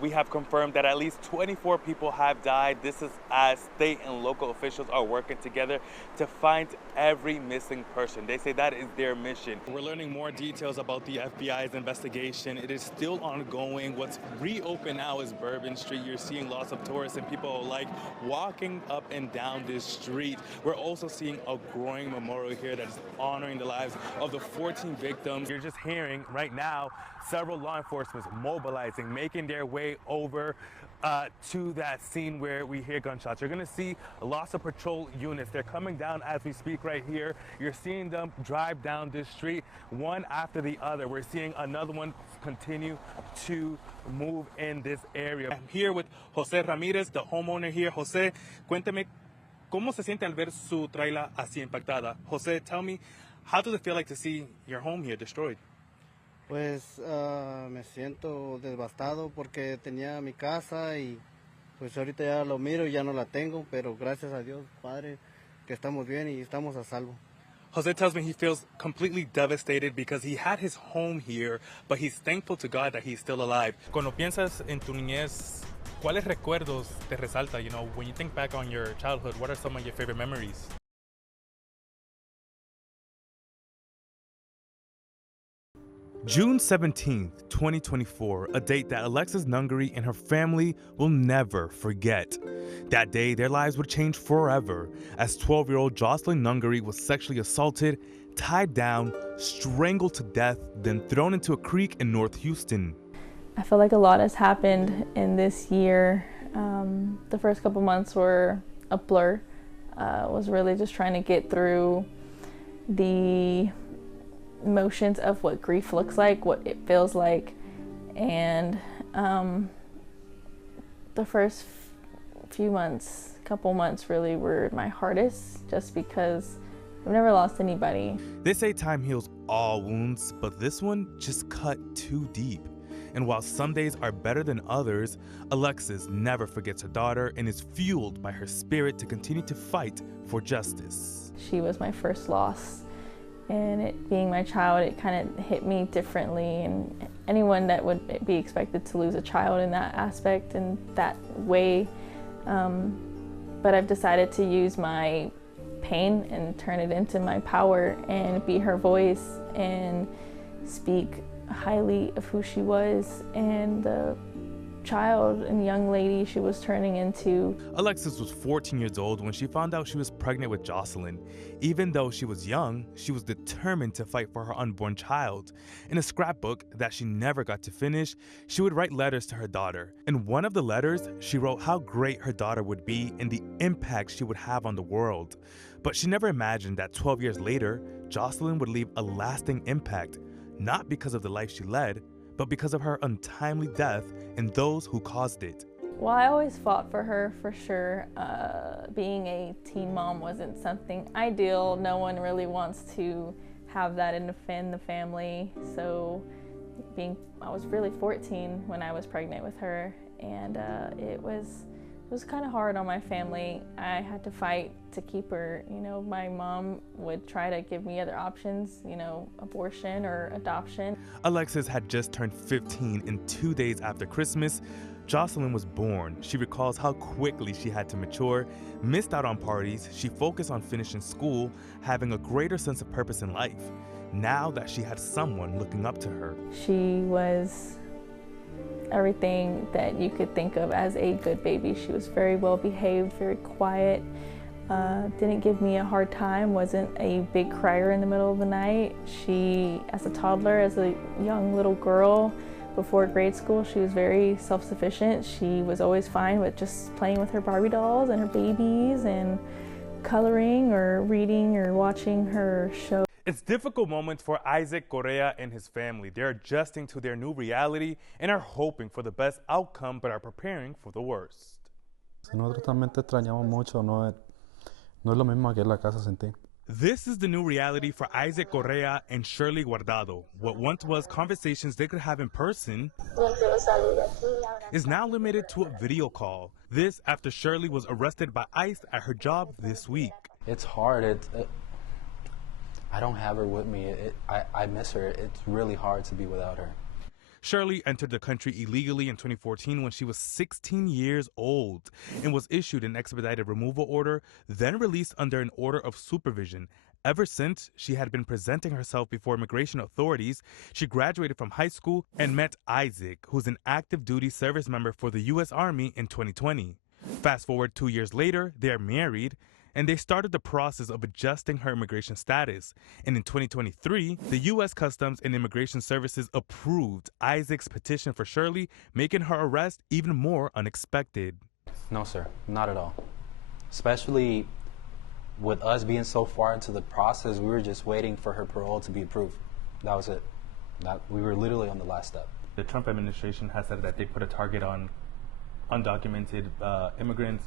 We have confirmed that at least 24 people have died. This is as state and local officials are working together to find every missing person. They say that is their mission. We're learning more details about the FBI's investigation. It is still ongoing. What's reopened now is Bourbon Street. You're seeing lots of tourists and people alike walking up and down this street. We're also seeing a growing memorial here that is honoring the lives of the 14 victims. You're just hearing right now several law enforcement mobilizing, making their way over to that scene where we hear gunshots. You're going to see lots of patrol units. They're coming down as we speak right here. You're seeing them drive down this street one after the other. We're seeing another one continue to move in this area. I'm here with Jose Ramirez, the homeowner here. Jose, cuénteme cómo se siente al ver su traila así impactada. Jose, tell me, how does it feel like to see your home here destroyed? Pues me siento devastado porque tenía mi casa y pues ahorita ya lo miro y ya no la tengo, pero gracias a Dios, Padre, que estamos bien y estamos a salvo. Jose tells me he feels completely devastated because he had his home here, but he's thankful to God that he's still alive. Cuando piensas en tu niñez, ¿cuáles recuerdos te resalta? You know, when you think back on your childhood, what are some of your favorite memories? June 17th, 2024, a date that Alexis Nungaray and her family will never forget. That day, their lives would change forever as 12-year-old Jocelyn Nungaray was sexually assaulted, tied down, strangled to death, then thrown into a creek in North Houston. I feel like a lot has happened in this year. The first couple months were a blur. Was really just trying to get through the emotions of what grief looks like, what it feels like, and the first couple months really were my hardest, just because I've never lost anybody. They say time heals all wounds, but this one just cut too deep. And while some days are better than others, Alexis never forgets her daughter and is fueled by her spirit to continue to fight for justice. She was my first loss. And it being my child, it kind of hit me differently, and anyone that would be expected to lose a child in that aspect and that way. But I've decided to use my pain and turn it into my power and be her voice and speak highly of who she was and the child and young lady she was turning into. Alexis was 14 years old when she found out she was pregnant with Jocelyn. Even though she was young, she was determined to fight for her unborn child. In a scrapbook that she never got to finish, she would write letters to her daughter. In one of the letters, she wrote how great her daughter would be and the impact she would have on the world. But she never imagined that 12 years later, Jocelyn would leave a lasting impact, not because of the life she led, but because of her untimely death and those who caused it. Well, I always fought for her, for sure. Being a teen mom wasn't something ideal. No one really wants to have that in the family. So I was really 14 when I was pregnant with her, and it was kind of hard on my family. I had to fight to keep her. You know, my mom would try to give me other options, you know, abortion or adoption. Alexis had just turned 15, and 2 days after Christmas, Jocelyn was born. She recalls how quickly she had to mature, missed out on parties, she focused on finishing school, having a greater sense of purpose in life, now that she had someone looking up to her. She was everything that you could think of as a good baby. She was very well behaved, very quiet, didn't give me a hard time, wasn't a big crier in the middle of the night. She, as a toddler, as a young little girl, before grade school, she was very self-sufficient. She was always fine with just playing with her Barbie dolls and her babies and coloring or reading or watching her show. It's difficult moments for Isaac Correa and his family. They're adjusting to their new reality and are hoping for the best outcome, but are preparing for the worst. Nosotros también te extrañamos mucho, no es lo mismo aquí en la casa sin ti. This is the new reality for Isaac Correa and Shirley Guardado. What once was conversations they could have in person is now limited to a video call. This after Shirley was arrested by ICE at her job this week. It's hard. I don't have her with me. I miss her. It's really hard to be without her. Shirley entered the country illegally in 2014 when she was 16 years old and was issued an expedited removal order, then released under an order of supervision. Ever since, she had been presenting herself before immigration authorities. She graduated from high school and met Isaac, who's an active duty service member for the U.S. Army, in 2020. Fast forward 2 years later, they're married, and they started the process of adjusting her immigration status. And in 2023, the U.S. Customs and Immigration Services approved Isaac's petition for Shirley, making her arrest even more unexpected. No, sir, not at all. Especially with us being so far into the process, we were just waiting for her parole to be approved. That was it. We were literally on the last step. The Trump administration has said that they put a target on undocumented immigrants,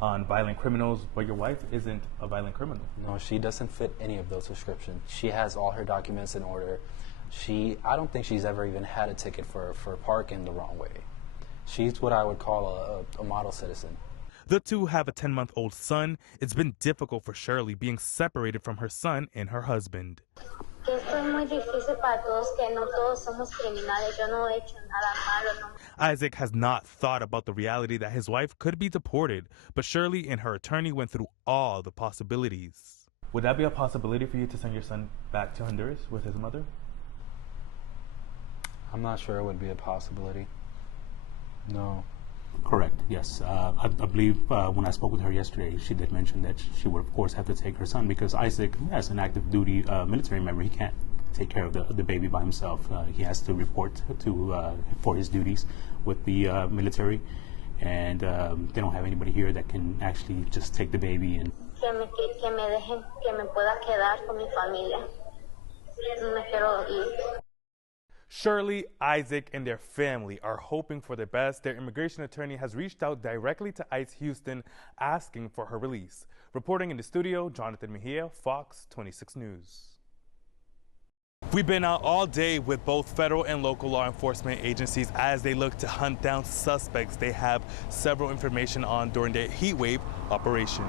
on violent criminals, but your wife isn't a violent criminal. No, she doesn't fit any of those descriptions. She has all her documents in order. I don't think she's ever even had a ticket for parking the wrong way. She's what I would call a model citizen. The two have a 10-month-old son. It's been difficult for Shirley being separated from her son and her husband. Isaac has not thought about the reality that his wife could be deported, but Shirley and her attorney went through all the possibilities. Would that be a possibility for you to send your son back to Honduras with his mother? I'm not sure it would be a possibility. No. Correct, yes. I believe when I spoke with her yesterday, she did mention that she would, of course, have to take her son because Isaac, as an active duty military member, he can't take care of the baby by himself. He has to report for his duties with the military, and they don't have anybody here that can actually just take the baby and. Shirley, Isaac, and their family are hoping for the best. Their immigration attorney has reached out directly to ICE Houston asking for her release. Reporting in the studio, Jonathan Mejia, Fox 26 News. We've been out all day with both federal and local law enforcement agencies as they look to hunt down suspects they have several information on during their heat wave operation.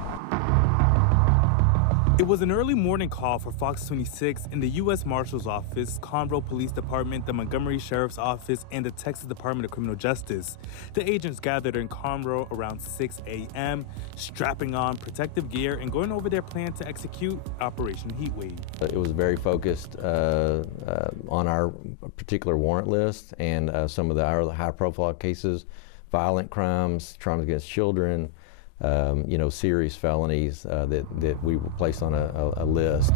It was an early morning call for Fox 26 in the U.S. Marshals Office, Conroe Police Department, the Montgomery Sheriff's Office, and the Texas Department of Criminal Justice. The agents gathered in Conroe around 6 a.m., strapping on protective gear and going over their plan to execute Operation Heatwave. It was very focused on our particular warrant list and some of our high-profile cases, violent crimes, crimes against children, serious felonies that we placed on a list.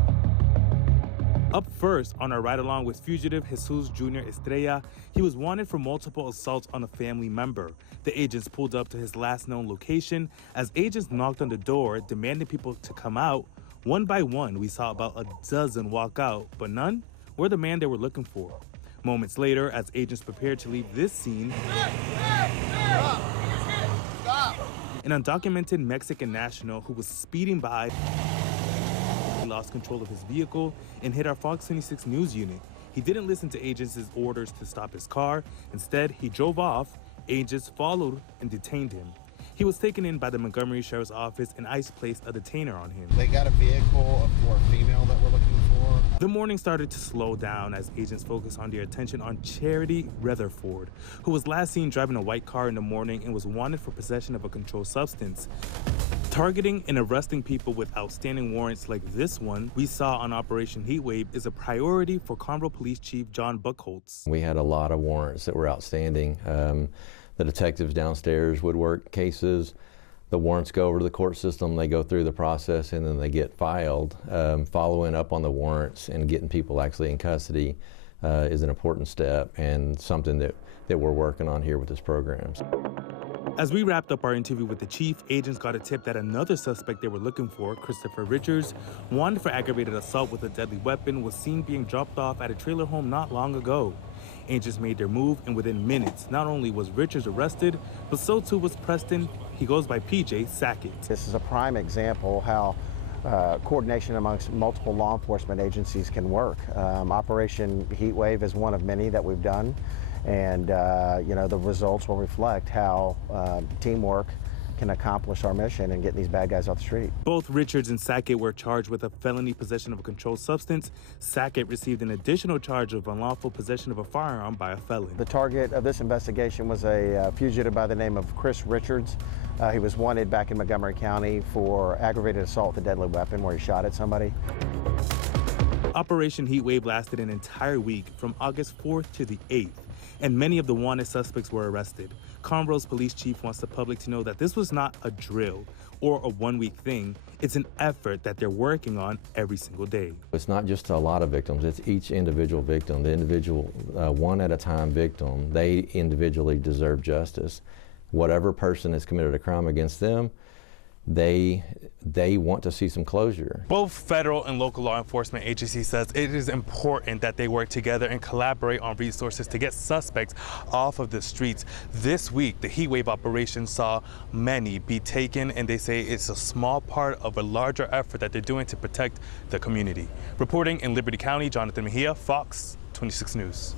Up first on our ride-along with fugitive Jesus Jr. Estrella, he was wanted for multiple assaults on a family member. The agents pulled up to his last known location. As agents knocked on the door, demanding people to come out, one by one, we saw about a dozen walk out, but none were the man they were looking for. Moments later, as agents prepared to leave this scene, an undocumented Mexican national who was speeding by lost control of his vehicle and hit our Fox 26 News unit. He didn't listen to agents' orders to stop his car. Instead, he drove off. Agents followed and detained him. He was taken in by the Montgomery Sheriff's Office and ICE placed a detainer on him. They got a vehicle for a female that we're looking for. The morning started to slow down as agents focused on their attention on Charity Rutherford, who was last seen driving a white car in the morning and was wanted for possession of a controlled substance. Targeting and arresting people with outstanding warrants like this one we saw on Operation Heatwave is a priority for Conroe Police Chief John Buckholtz. We had a lot of warrants that were outstanding. The detectives downstairs would work cases. The warrants go over to the court system, they go through the process, and then they get filed. Following up on the warrants and getting people actually in custody is an important step and something that we're working on here with this program. As we wrapped up our interview with the chief, agents got a tip that another suspect they were looking for, Christopher Richards, wanted for aggravated assault with a deadly weapon, was seen being dropped off at a trailer home not long ago. Agents made their move, and within minutes, not only was Richards arrested, but so too was Preston. He goes by PJ Sackett. This is a prime example how coordination amongst multiple law enforcement agencies can work. Operation Heatwave is one of many that we've done, and the results will reflect how teamwork can accomplish our mission and get these bad guys off the street. Both Richards and Sackett were charged with a felony possession of a controlled substance. Sackett received an additional charge of unlawful possession of a firearm by a felon. The target of this investigation was a fugitive by the name of Chris Richards. He was wanted back in Montgomery County for aggravated assault with a deadly weapon where he shot at somebody. Operation Heatwave lasted an entire week from August 4th to the 8th, and many of the wanted suspects were arrested. Conroe's police chief wants the public to know that this was not a drill or a one-week thing. It's an effort that they're working on every single day. It's not just a lot of victims, it's each individual victim. The individual, one at a time victim, they individually deserve justice. Whatever person has committed a crime against them, they want to see some closure. Both federal and local law enforcement agencies says it is important that they work together and collaborate on resources to get suspects off of the streets. This week, the heatwave operation saw many be taken, and they say it's a small part of a larger effort that they're doing to protect the community. Reporting in Liberty County, Jonathan Mejia, Fox 26 News.